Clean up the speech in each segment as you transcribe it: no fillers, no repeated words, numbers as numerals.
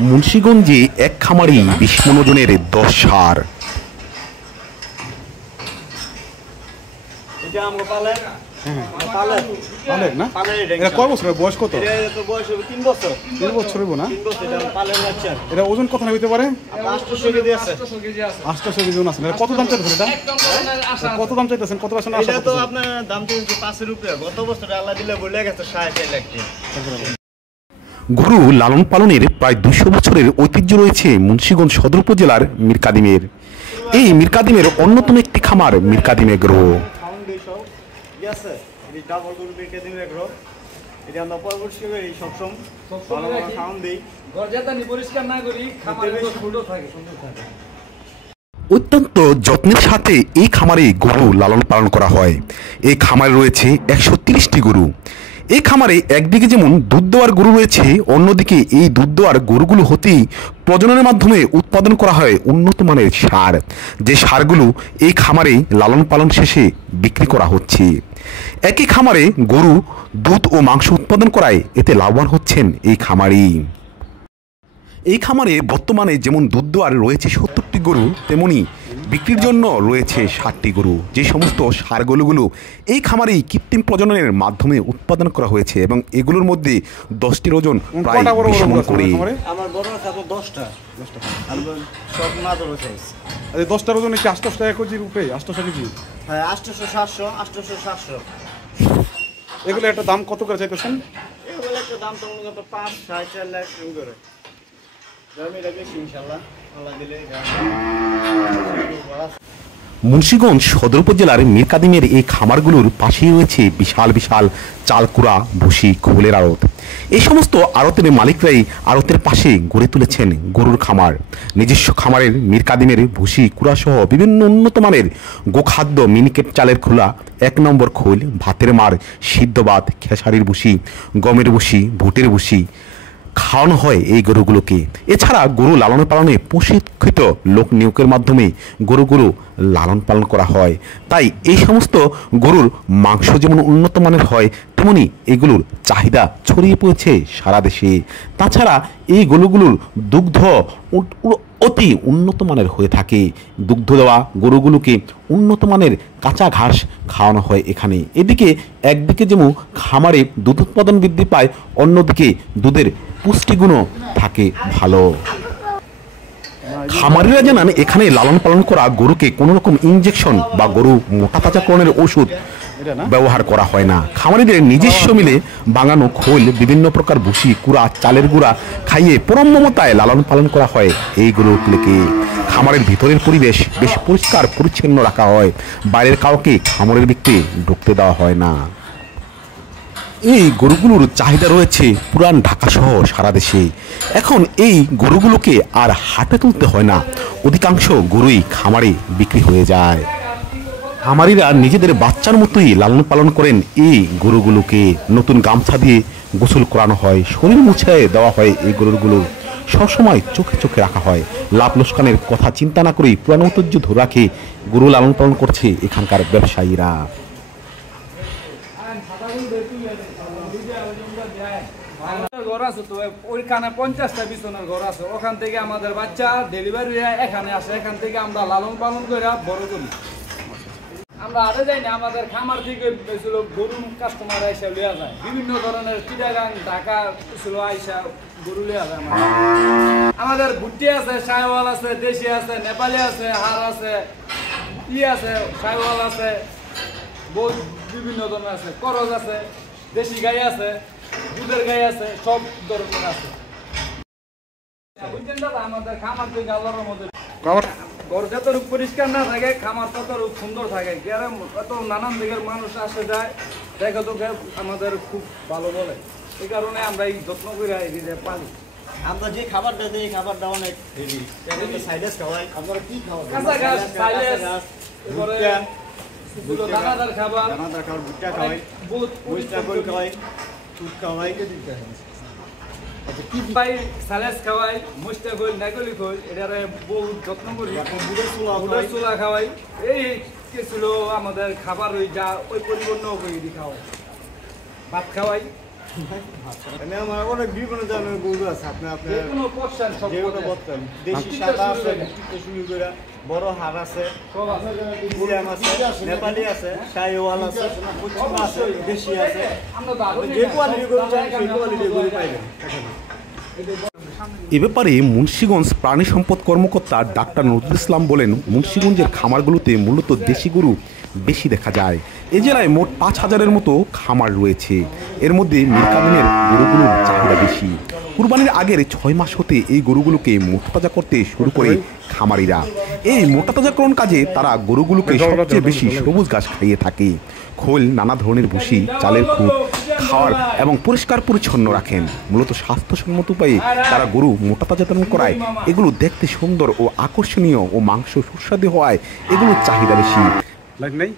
মুন্সিগঞ্জে এক খামারি 20 মনোজনের 10 ষাঁড়। ওজন কত হইতে পারে? 800 কেজি আছে। 800 কেজি ওজন আছে। কত দাম চাইতেছেন এটা? কত দাম চাইতেছেন? কত পার্সেন্ট আশা? এটা তো আপনার দাম চাইছে 5 এর উপরে। গত বছর আল্লাহ দিলে বলে গেছে 60 লাখ টাকা। গরু লালন পালনের প্রায় 200 বছরের ঐতিহ্য রয়েছে মুন্সিগঞ্জ সদর উপজেলার মিরকাদিমের। এই মিরকাদিমের অন্যতম একটি খামার মিরকাদিম এগ্রো। অত্যন্ত যত্নের সাথে এই খামারে গরু লালন পালন করা হয়। এই খামারে রয়েছে 130টি গরু। এই খামারে একদিকে যেমন দুধ দেওয়ার গরু রয়েছে, অন্যদিকে এই দুধ দেওয়ার গরুগুলো হতেই প্রজননের মাধ্যমে উৎপাদন করা হয় উন্নত মানের সার, যে সারগুলো এই খামারে লালন পালন শেষে বিক্রি করা হচ্ছে। একই খামারে গরু দুধ ও মাংস উৎপাদন করায় এতে লাভবান হচ্ছেন এই খামারি। এই খামারে বর্তমানে যেমন দুধ দেওয়ার রয়েছে 70টি গরু, তেমনি বিক্রির জন্য রয়েছে 60টি গরু। যে সমস্ত সারগুলো এই খামারেই কৃত্রিম প্রজননের মাধ্যমে উৎপাদন করা হয়েছে এবং এগুলোর মধ্যে 10টির ওজন প্রায় 20 মণ করে। আমার বড় আছে 10টা। আর সব মাদর সাইজ। এই 10টার ওজন কি 800 টাকা কেজি রূপে? 800 কেজি? হ্যাঁ, 800 700 800 700। এগুলো একটা দাম কত করে চাইতেছেন? এগুলো একটা দাম তো মূলত 5 4.5 লাখ করে। মুন্সিগঞ্জ সদর উপজেলার মিরকাদিমের এই খামারগুলোর পাশেই রয়েছে বিশাল বিশাল চালকুড়া, ভুসি, খোলের আড়ত। এই সমস্ত আড়তের মালিকরাই আড়তের পাশে গড়ে তুলেছেন গরুর খামার। নিজস্ব খামারের মিরকাদিমের ভুসি, কুড়া সহ বিভিন্ন উন্নত মানের গোখাদ্য, মিনিকেট চালের খোলা, 1 নম্বর খোল, ভাতের মার, সিদ্ধ ভাত, খেসারির ভুসি, গমের ভুসি, ভুটের ভুসি খাওয়ানো হয় এই গরুগুলোকে। এছাড়া গরু লালন পালনে প্রশিক্ষিত লোক নিয়োগের মাধ্যমে গরুগুলো লালন পালন করা হয়। তাই এই সমস্ত গরুর মাংস যেমন উন্নত মানের হয়, তেমনি এগুলোর চাহিদা ছড়িয়ে পড়েছে সারা দেশে। তাছাড়া এই গরুগুলোর দুগ্ধ অতি উন্নত মানের হয়ে থাকে। দুগ্ধ দেওয়া গরুগুলোকে উন্নত মানের কাঁচা ঘাস খাওয়ানো হয় এখানে। এদিকে একদিকে যেমন খামারে দুধ উৎপাদন বৃদ্ধি পায়, অন্যদিকে দুধের পুষ্টিগুণও থাকে ভালো। খামারিরা জানান এখানে লালন পালন করা গরুকে কোনো রকম ইনজেকশন বা গরু মোটা তাজাকরণের ওষুধ ব্যবহার করা হয় না। খামারিদের নিজস্ব মিলে বাঙানো খোল, বিভিন্ন প্রকার ভুসি, কুড়া, চালের গুঁড়া খাইয়ে পরমমতায় লালন পালন করা হয় এই গরুগুলোকে। খামারের ভিতরের পরিবেশ বেশ পরিষ্কার পরিচ্ছন্ন রাখা হয়। বাইরের কাউকে খামারের দিকে ঢুকতে দেওয়া হয় না। এই গরুগুলোর চাহিদা রয়েছে পুরান ঢাকা সহ সারা দেশে। এখন এই গরুগুলোকে আর হাটে তুলতে হয় না, অধিকাংশ গরুই খামারে বিক্রি হয়ে যায়। খামারিরা নিজেদের বাচ্চার মতোই লালন পালন করেন এই গরুগুলোকে। নতুন গামছা দিয়ে গোসল করানো হয়, শরীর মুছে দেওয়া হয়। এই গরুগুলো সবসময় চোখে চোখে রাখা হয়। লাভ লোকসানের কথা চিন্তা না করেই পুরানো ঐতিহ্য ধরে রাখে গরু লালন পালন করছে এখানকার ব্যবসায়ীরা। ঘর আছে তো ওইখানে 50টা বিছানার ঘর আছে। ওখান থেকে আমাদের বাচ্চা ডেলিভারি হয়ে এখানে আসে, এখান থেকে আমরা লালন পালন করে বড় করি। আমরা আরে যাই না, আমাদের খামার থেকে গরু কাস্টমার আইসা লিয়া যায়। বিভিন্ন ধরনের চিটাগাং, ঢাকা ছিল আইসা গরু লিয়া যায়। আমাদের ভুট্টি আছে, সাইওয়াল আছে, দেশি আছে, নেপালি আছে, হার আছে, আছে, সাইওয়াল আছে, বহুত বিভিন্ন ধরনের আছে, করজ আছে, দেশি গাই আছে, দুধের গাই আছে, সব ধরনের আছে। বুঝছেন দাদা, আমাদের খামার থেকে আল্লাহর মধ্যে ঘর যতটুকু পরিষ্কার না থাকে, খামার ততটুকু সুন্দর থাকে। গ্রাম কত নানান দিকের মানুষ আসে যায়, দেখে তো আমাদের খুব ভালো বলে। এই কারণে আমরা এই যত্ন করে পালি। আমরা যে খাবারটা দিই, খাবারটা অনেক হেভি। সাইলেস খাওয়াই। আপনারা কি খাওয়ান? কাঁচা ঘাস, সাইলেস, এরপরে দানাদার খাবার, ভুট্টা খাওয়াই, মুস্তাকল খাওয়াই, দুধ খাওয়াই। কি ভাই সাইলেস খাওয়াই, মুস্তাকল, নাগলি খোল, এটারে বহুত যত্ন করি। বুড়ের চুলা খাওয়াই। এই ছিল আমাদের খাবার, ওই যা ওই পরিপূর্ণ করে খাওয়াই। ভাত খাওয়াই, এখানে আমার অনেক বিভিন্ন ধরনের গরু আছে আপনি আপনার যে কোনো portion সব যে কোনো করতে- বলতেন দেশি সাদা আছে থেকে শুরু করে বড় হার আছে সব আছে। ইসলাম আছে নেপালি আছে শাহিওয়াল আছে পশ্চিমা আছে দেশি আছে আমরা তো আপনি আধুনিক যে কোয়ালিটি গরু চান এখানে সেই কোয়ালিটির গরু পাইবেন এ ব্যাপারে মুন্সিগঞ্জ প্রাণী সম্পদ কর্মকর্তা ডাক্তার নজরুল ইসলাম বলেন, মুন্সিগঞ্জের খামারগুলোতে মূলত দেশি গরু বেশি দেখা যায়। এ জেলায় মোট 5,000-এর মতো খামার রয়েছে। এর মধ্যে মিরকাদিমের গরুগুলোর চাহিদা বেশি। কুরবানির আগের 6 মাস হতে এই গরুগুলোকে মোটাতাজা করতে শুরু করে খামারিরা। এই মোটাতাজাকরণ কাজে তারা গরুগুলোকে সবচেয়ে বেশি সবুজ ঘাস খাইয়ে থাকে। খোল, নানা ধরনের ভুসি, চালের খুদ, খাওয়ার এবং পরিষ্কার পরিচ্ছন্ন রাখেন। মূলত স্বাস্থ্যসম্মত উপায়ে তারা গরু মোটাতাজাকরণ করায় এগুলো দেখতে সুন্দর ও আকর্ষণীয় ও মাংস সুস্বাদু হওয়ায় এগুলোর চাহিদা বেশি। লাইট নেই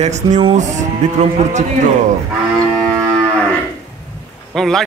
ডেক্স নিউজ, বিক্রমপুর চিত্র। লাইট